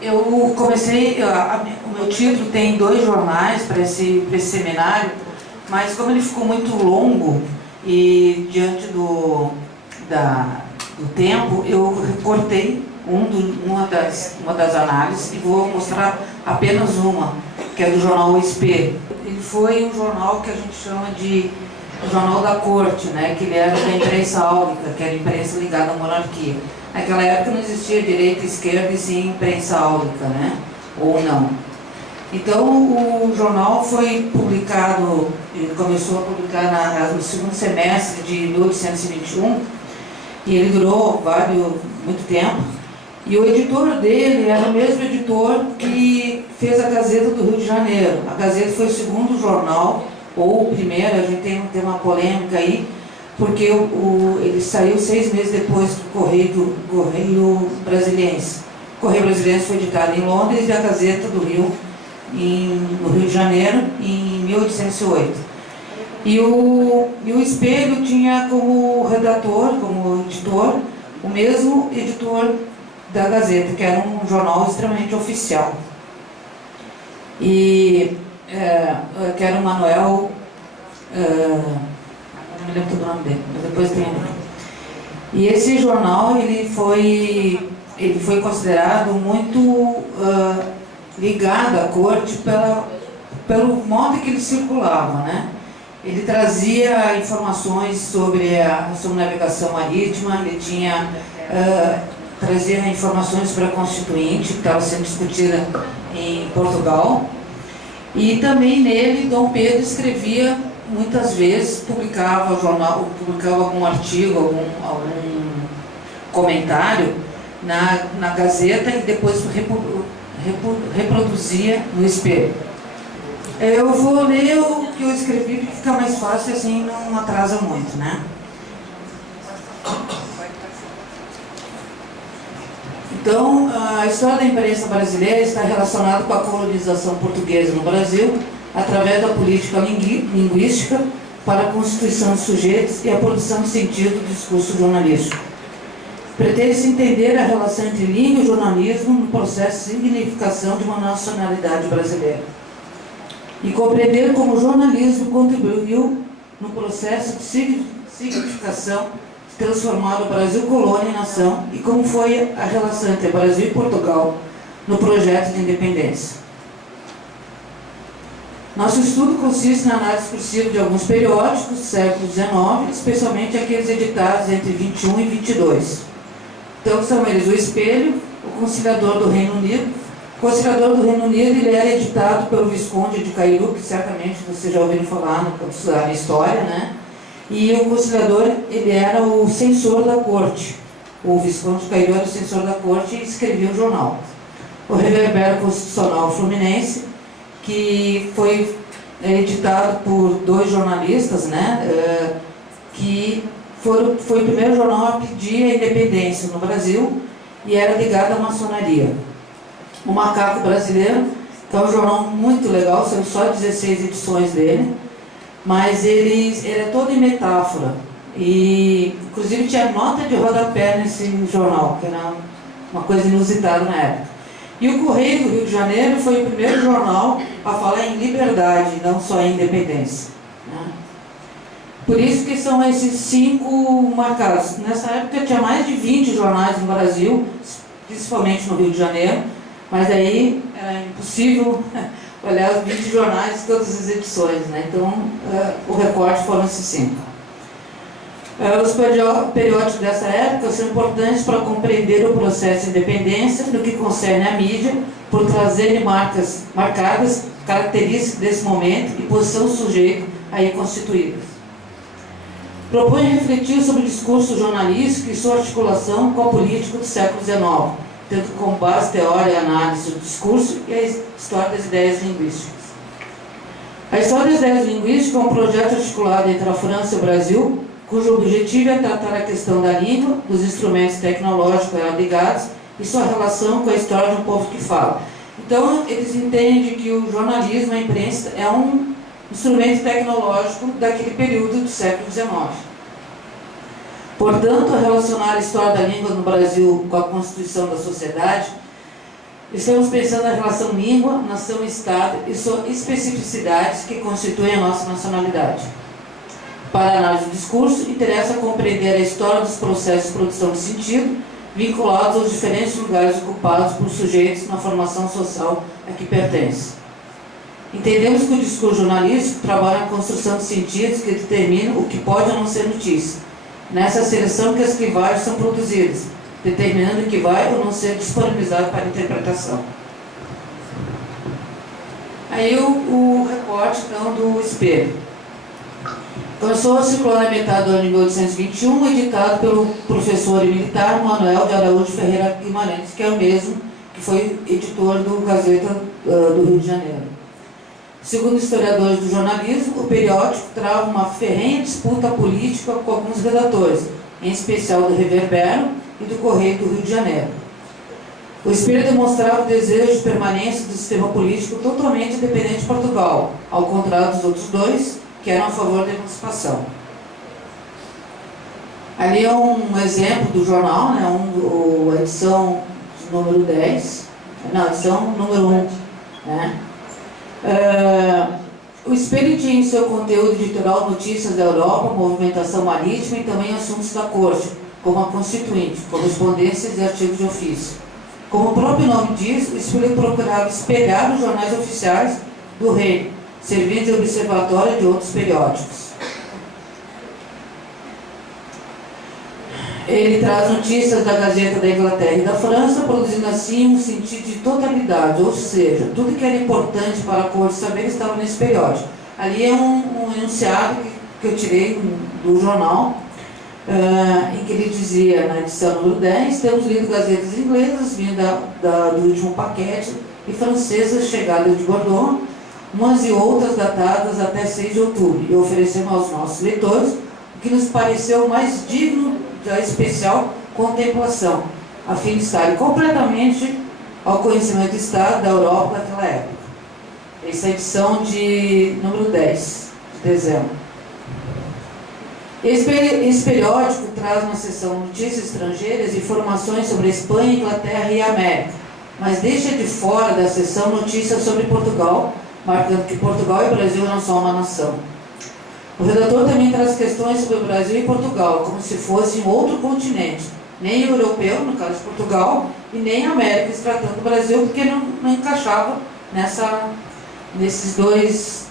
Eu comecei, o meu título tem 2 jornais para esse seminário, mas como ele ficou muito longo e diante do tempo, eu recortei uma das análises e vou mostrar apenas uma, que é do jornal O Espelho. Ele foi um jornal que a gente chama de jornal da corte, né, que ele era da imprensa áulica, que era a imprensa ligada à monarquia. Naquela época não existia direita e esquerda e sim imprensa áulica, né, ou não. Então o jornal foi publicado, ele começou a publicar no segundo semestre de 1821 e ele durou muito tempo. E o editor dele era o mesmo editor que fez a Gazeta do Rio de Janeiro. A Gazeta foi o segundo jornal, ou o primeiro, a gente tem uma polêmica aí, porque ele saiu 6 meses depois do Correio Brasiliense. O Correio Brasiliense foi editado em Londres e a Gazeta do Rio, no Rio de Janeiro, em 1808. E o Espelho tinha como redator, como editor, o mesmo editor da Gazeta, que era um jornal extremamente oficial. E que era o Manuel, não me lembro do nome dele, mas depois tem. E esse jornal ele foi considerado muito ligado à corte pelo modo que ele circulava, né? Ele trazia informações sobre navegação marítima, ele trazia informações sobre a Constituinte, que estava sendo discutida em Portugal. E também nele, Dom Pedro escrevia, muitas vezes, publicava algum artigo, algum comentário na Gazeta e depois reproduzia no Espelho. Eu vou ler o que eu escrevi, porque fica mais fácil, assim não atrasa muito, né? Então, a história da imprensa brasileira está relacionada com a colonização portuguesa no Brasil, através da política linguística para a constituição de sujeitos e a produção de sentido do discurso jornalístico. Pretende-se entender a relação entre língua e jornalismo no processo de significação de uma nacionalidade brasileira e compreender como o jornalismo contribuiu no processo de significação de transformar o Brasil colônia em nação e como foi a relação entre Brasil e Portugal no projeto de independência. Nosso estudo consiste na análise exclusiva de alguns periódicos do século XIX, especialmente aqueles editados entre 21 e 22. Então são eles o Espelho, o Conciliador do Reino Unido. O Conciliador do Reino Unido ele era editado pelo Visconde de Cairu, que certamente vocês já ouviram falar quando estudaram história, né? E o Conciliador ele era o censor da corte. O Visconde de Cairu era o censor da corte e escrevia o jornal. O Reverbero Constitucional Fluminense, que foi editado por 2 jornalistas, né, que foi o primeiro jornal a pedir a independência no Brasil e era ligado à maçonaria. O Macaco Brasileiro, que é um jornal muito legal, são só 16 edições dele, mas ele é todo em metáfora. E, inclusive, tinha nota de rodapé nesse jornal, que era uma coisa inusitada na época. E o Correio do Rio de Janeiro foi o primeiro jornal a falar em liberdade, não só em independência, né? Por isso que são esses 5 marcados. Nessa época tinha mais de 20 jornais no Brasil, principalmente no Rio de Janeiro, mas aí era impossível olhar os 20 jornais de todas as edições, né? Então o recorte foram esses 5. Os periódicos dessa época são importantes para compreender o processo de independência no que concerne à mídia, por trazerem marcadas características desse momento e posição do sujeito aí constituídas. Propõe refletir sobre o discurso jornalístico e sua articulação com a política do século XIX, tendo como base teoria e análise do discurso e a história das ideias linguísticas. A história das ideias linguísticas é um projeto articulado entre a França e o Brasil, cujo objetivo é tratar a questão da língua, dos instrumentos tecnológicos a ela ligados e sua relação com a história de um povo que fala. Então, eles entendem que o jornalismo, a imprensa, é um instrumento tecnológico daquele período do século XIX. Portanto, a relacionar a história da língua no Brasil com a constituição da sociedade Estamos pensando na relação língua, nação e Estado e suas especificidades que constituem a nossa nacionalidade. Para a análise do discurso, interessa compreender a história dos processos de produção de sentido vinculados aos diferentes lugares ocupados por sujeitos na formação social a que pertence. Entendemos que o discurso jornalístico trabalha na construção de sentidos que determinam o que pode ou não ser notícia. Nessa seleção que as clivagens são produzidas, determinando o que vai ou não ser disponibilizado para interpretação. Aí o recorte, então, do espelho. Começou a circular na metade do ano de 1821, editado pelo professor e militar Manuel de Araújo Ferreira Guimarães, que é o mesmo que foi editor do Gazeta do Rio de Janeiro. Segundo historiadores do jornalismo, o periódico trava uma ferrenha disputa política com alguns redatores, em especial do Reverbero e do Correio do Rio de Janeiro. O espelho demonstrava o desejo de permanência do sistema político totalmente independente de Portugal, ao contrário dos outros dois, que eram a favor da emancipação. Ali é um exemplo do jornal, né, a edição número 10, não, a edição número 1. Né? O espelho tinha em seu conteúdo editorial notícias da Europa, movimentação marítima e também assuntos da corte, como a Constituinte, correspondências e artigos de ofício. Como o próprio nome diz, o espelho procurava espelhar os jornais oficiais do reino, servindo de observatório de outros periódicos. Ele traz notícias da Gazeta da Inglaterra e da França, produzindo assim um sentido de totalidade, ou seja, tudo que era importante para a corte saber estava nesse periódico. Ali é um enunciado que eu tirei do jornal, em que ele dizia, na edição número 10, temos lido gazetas inglesas, vindo do último paquete, e francesas chegadas de Bordeaux, umas e outras datadas até 6 de outubro, e oferecemos aos nossos leitores o que nos pareceu mais digno da especial contemplação, a fim de estarem completamente ao conhecimento do Estado da Europa daquela época. Essa é a edição de número 10, de dezembro. Esse periódico traz na seção Notícias Estrangeiras informações sobre a Espanha, Inglaterra e América, mas deixa de fora da seção notícias sobre Portugal, marcando que Portugal e Brasil não são uma nação. O redator também traz questões sobre o Brasil e Portugal, como se fosse um outro continente, nem europeu, no caso de Portugal, e nem América, se tratando do Brasil, porque não encaixava nesses dois,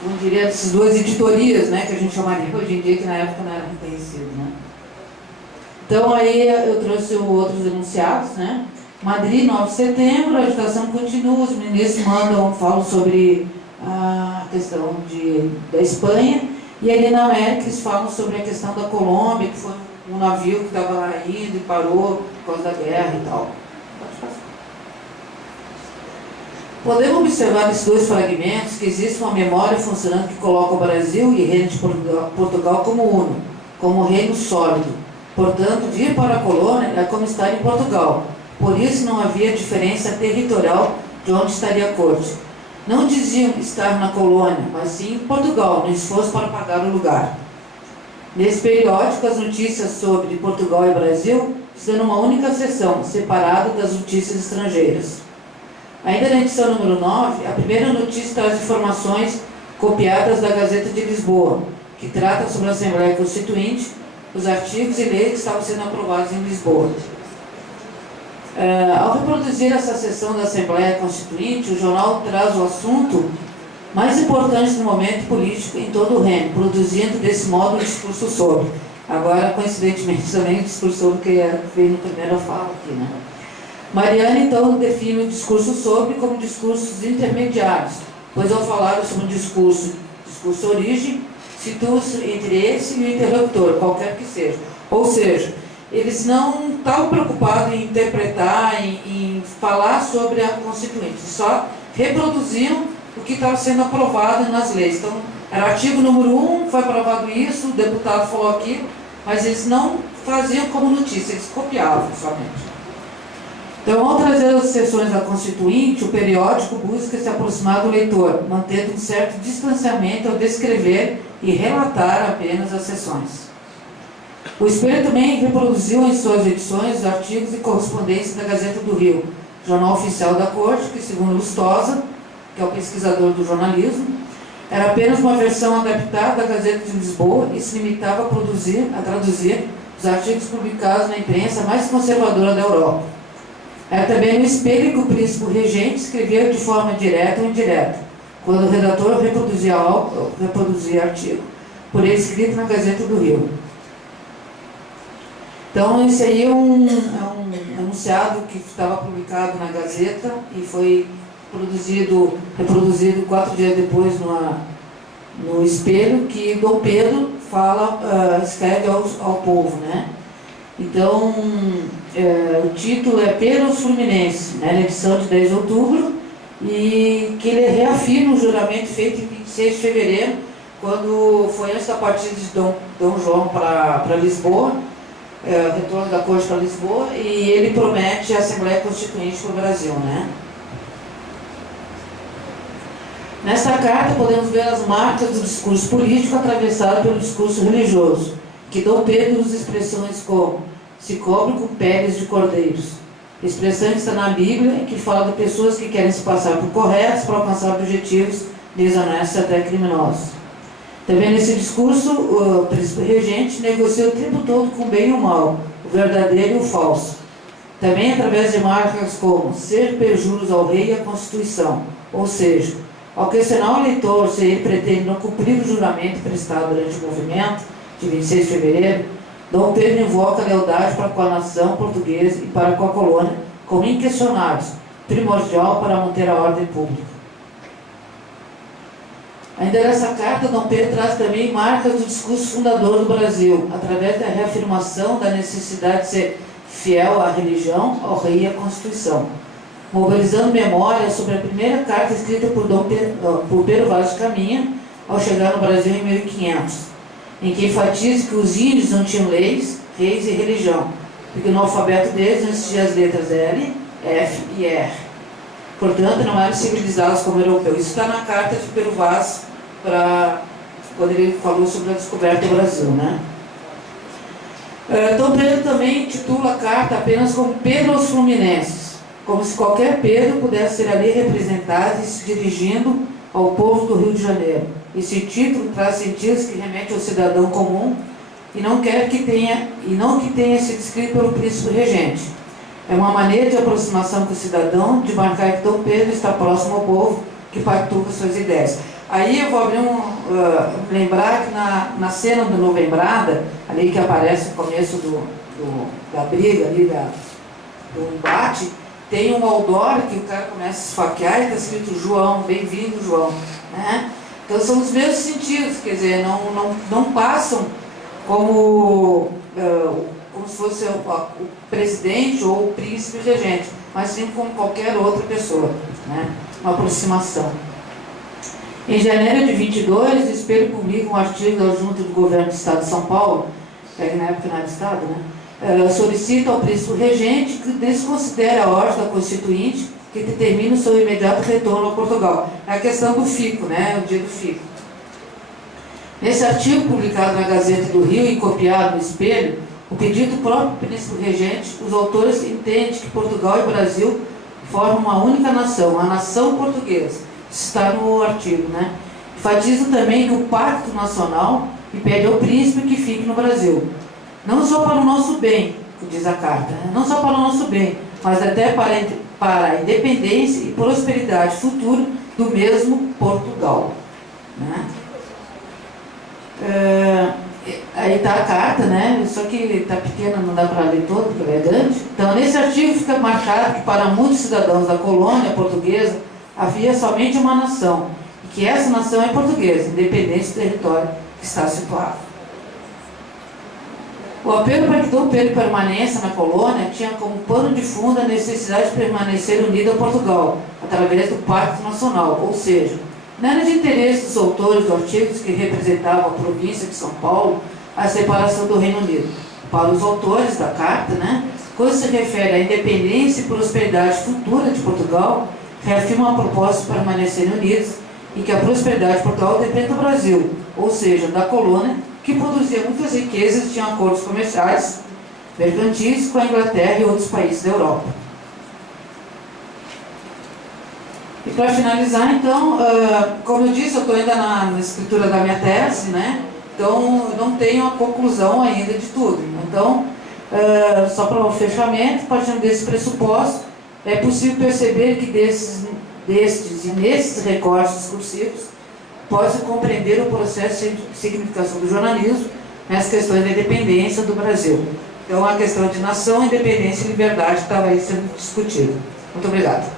como diria, essas duas editorias, né, que a gente chamaria hoje em dia, que na época não era reconhecido. Né? Então aí eu trouxe outros enunciados, né? Madrid, 9 de setembro, a agitação continua, os ministros falam sobre a questão da Espanha, e ali na América eles falam sobre a questão da Colômbia, que foi um navio que estava lá indo e parou por causa da guerra e tal. Podemos observar nesses dois fragmentos que existe uma memória funcionando que coloca o Brasil e o reino de Portugal como uno, como reino sólido. Portanto, de ir para a colônia é como estar em Portugal. Por isso não havia diferença territorial de onde estaria a corte. Não diziam estar na colônia, mas sim em Portugal, no esforço para pagar o lugar. Nesse periódico, as notícias sobre Portugal e Brasil estão numa única seção, separada das notícias estrangeiras. Ainda na edição número 9, a primeira notícia traz informações copiadas da Gazeta de Lisboa, que trata sobre a Assembleia Constituinte, os artigos e leis que estavam sendo aprovados em Lisboa. Ao reproduzir essa sessão da Assembleia Constituinte, o jornal traz o assunto mais importante do momento político em todo o reino, produzindo desse modo um discurso sobre. Agora, coincidentemente, também o discurso sobre que veio na primeira fala aqui, né? Mariana, então, define o discurso sobre como discursos intermediários, pois ao falar sobre um discurso origem, situa-se entre esse e o interlocutor, qualquer que seja. Ou seja, eles não estavam preocupados em interpretar, em falar sobre a Constituinte, só reproduziam o que estava sendo aprovado nas leis. Então, era o artigo número 1, foi aprovado isso, o deputado falou aquilo, mas eles não faziam como notícia, eles copiavam somente. Então, ao trazer as sessões da Constituinte, o periódico busca se aproximar do leitor, mantendo um certo distanciamento ao descrever e relatar apenas as sessões. O Espelho também reproduziu em suas edições os artigos e correspondência da Gazeta do Rio, jornal oficial da Corte, que, segundo Lustosa, que é o pesquisador do jornalismo, era apenas uma versão adaptada da Gazeta de Lisboa e se limitava a traduzir os artigos publicados na imprensa mais conservadora da Europa. Era também no Espelho que o príncipe regente escrevia de forma direta ou indireta, quando o redator reproduzia artigo, por ele escrito na Gazeta do Rio. Então, esse aí é um enunciado que estava publicado na Gazeta e foi reproduzido 4 dias depois no Espelho, que Dom Pedro escreve ao povo, né? Então, o título é Pelos Fluminense, né, na edição de 10 de outubro, e que ele reafirma o juramento feito em 26 de fevereiro, quando foi antes da partida de Dom João para Lisboa, o retorno da corte para Lisboa, e ele promete a Assembleia Constituinte para o Brasil, né? Nesta carta podemos ver as marcas do discurso político atravessado pelo discurso religioso, que Dom Pedro usa expressões como se cobre com peles de cordeiros. Expressão que está na Bíblia e que fala de pessoas que querem se passar por corretos para alcançar objetivos desonestos e até criminosos. Também nesse discurso, o príncipe regente negocia o tempo todo com o bem e o mal, o verdadeiro e o falso. Também através de marcas como ser perjuros ao rei e à Constituição, ou seja, ao questionar o eleitor se ele pretende não cumprir o juramento prestado durante o movimento de 26 de fevereiro, Dom Pedro invoca a lealdade para com a nação portuguesa e para com a colônia como inquestionáveis, primordial para manter a ordem pública. Ainda nessa carta, Dom Pedro traz também marcas do discurso fundador do Brasil, através da reafirmação da necessidade de ser fiel à religião, ao rei e à Constituição, mobilizando memória sobre a primeira carta escrita por Pedro Vaz de Caminha, ao chegar no Brasil em 1500, em que enfatiza que os índios não tinham leis, reis e religião, porque no alfabeto deles não existiam as letras L, F e R. Portanto, não eram civilizados como europeus. Isso está na carta de Pedro Vaz, quando ele falou sobre a descoberta do Brasil, né? Dom Pedro também titula a carta apenas como Pedro aos Fluminenses, como se qualquer Pedro pudesse ser ali representado e se dirigindo ao povo do Rio de Janeiro. Esse título traz sentidos que remete ao cidadão comum e não que tenha sido escrito pelo príncipe regente. É uma maneira de aproximação com o cidadão, de marcar que Dom Pedro está próximo ao povo que pactua suas ideias. Aí eu vou abrir lembrar que na cena do Novembrada, ali que aparece no começo da briga, ali do embate, tem um outdoor que o cara começa a esfaquear e está escrito João, bem-vindo João, né? Então são os mesmos sentidos, quer dizer, não passam como se fosse o presidente ou o príncipe regente, mas sim como qualquer outra pessoa, né? Uma aproximação. Em janeiro de 22, o Espelho publica um artigo da Junta do Governo do Estado de São Paulo, que na época não era Estado, né? Solicita ao príncipe regente que desconsidere a ordem da Constituinte que determina o seu imediato retorno a Portugal. É a questão do fico, né? O dia do fico. Nesse artigo publicado na Gazeta do Rio e copiado no Espelho, o pedido do próprio príncipe regente, os autores entendem que Portugal e Brasil formam uma única nação, a nação portuguesa. Está no artigo, né? Enfatiza também que o Pacto Nacional e pede ao príncipe que fique no Brasil. Não só para o nosso bem, diz a carta, né? Não só para o nosso bem, mas até para a independência e prosperidade futura do mesmo Portugal, né? Aí está a carta, né? Só que está pequena, não dá para ler todo, porque ela é grande. Então, nesse artigo fica marcado que para muitos cidadãos da colônia portuguesa havia somente uma nação, e que essa nação é portuguesa, independente do território que está situado. O apelo para que Dom Pedro permaneça na colônia tinha como pano de fundo a necessidade de permanecer unido a Portugal, através do Pacto Nacional, ou seja, não era de interesse dos autores do artigo que representavam a província de São Paulo a separação do Reino Unido. Para os autores da carta, né, quando se refere à independência e prosperidade futura de Portugal, reafirma a proposta de permanecerem unidos e que a prosperidade de Portugal depende do Brasil, ou seja, da colônia, que produzia muitas riquezas e tinha acordos comerciais, mercantis com a Inglaterra e outros países da Europa. E para finalizar, então, como eu disse, eu estou ainda na escritura da minha tese, né? Então, eu não tenho a conclusão ainda de tudo. Então, só para o fechamento, partindo desse pressuposto, é possível perceber que destes e nesses recortes discursivos pode-se compreender o processo de significação do jornalismo nas questões da independência do Brasil. Então, a questão de nação, independência e liberdade estava aí sendo discutida. Muito obrigado.